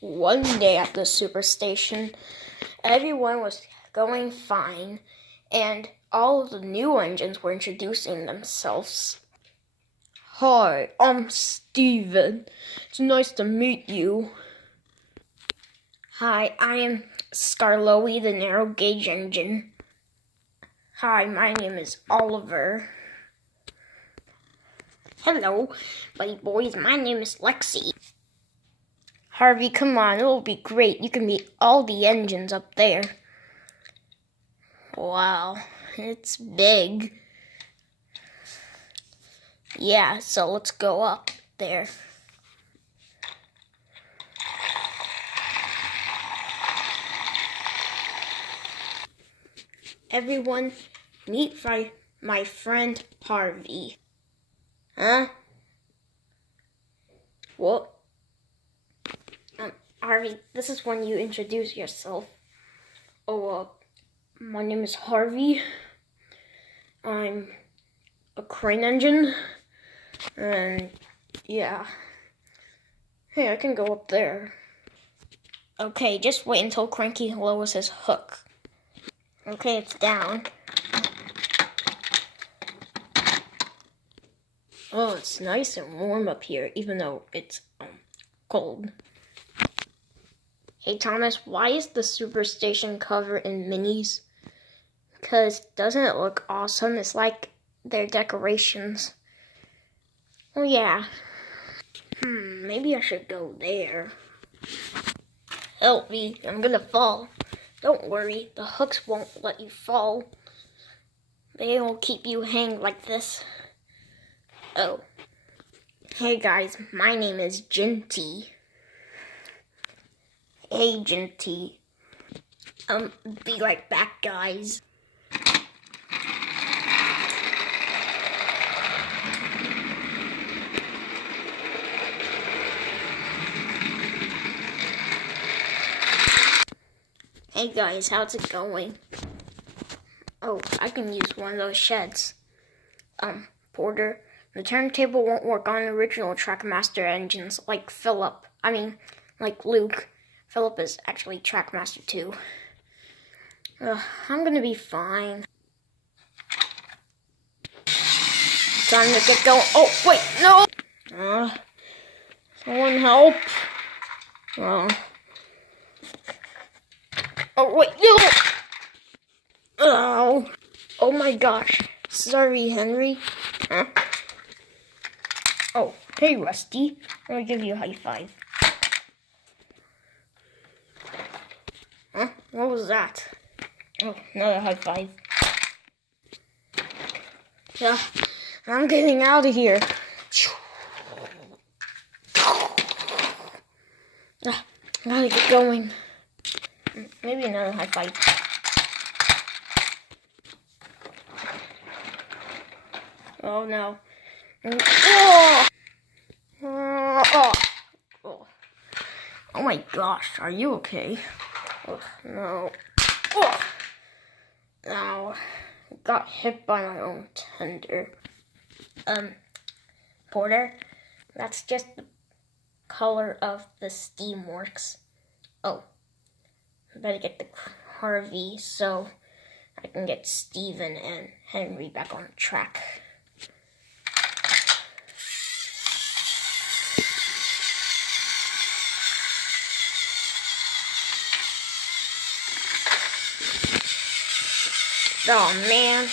One day at the superstation, everyone was going fine, and all of the new engines were introducing themselves. Hi, I'm Steven. It's nice to meet you. Hi, I am Scarloey, the narrow gauge engine. Hi, my name is Oliver. Hello, buddy boys, my name is Lexi. Harvey, come on, it'll be great. You can meet all the engines up there. Wow, it's big. Yeah, so let's go up there. Everyone, meet my friend Harvey. Huh? What? Harvey, this is when you introduce yourself. My name is Harvey. I'm a crane engine. And yeah. Hey, I can go up there. Okay, just wait until Cranky lowers his hook. Okay, it's down. Oh, it's nice and warm up here, even though it's cold. Hey Thomas, why is the superstation covered in minis? Because doesn't it look awesome? It's like their decorations. Oh yeah. Maybe I should go there. Help me, I'm gonna fall. Don't worry, the hooks won't let you fall. They'll keep you hanged like this. Oh. Hey guys, my name is Ginty. Hey Ginty. Be right back, guys. Hey guys, how's it going? Oh, I can use one of those sheds. Porter, the turntable won't work on original trackmaster engines like like Luke. Philip is actually trackmaster too. I'm gonna be fine. Time to get going. Oh, wait, no! Someone help. Oh, wait, no! Oh my gosh. Sorry, Henry. Huh? Oh, hey, Rusty. Let me give you a high five. Huh? What was that? Oh, another high five. Yeah, I'm getting out of here. Gotta get going. Maybe another high five. Oh no. Oh my gosh, are you okay? Oh, no. Ow. Got hit by my own tender. Porter, that's just the color of the Steamworks. Oh, I better get the Harvey so I can get Steven and Henry back on track. Oh man.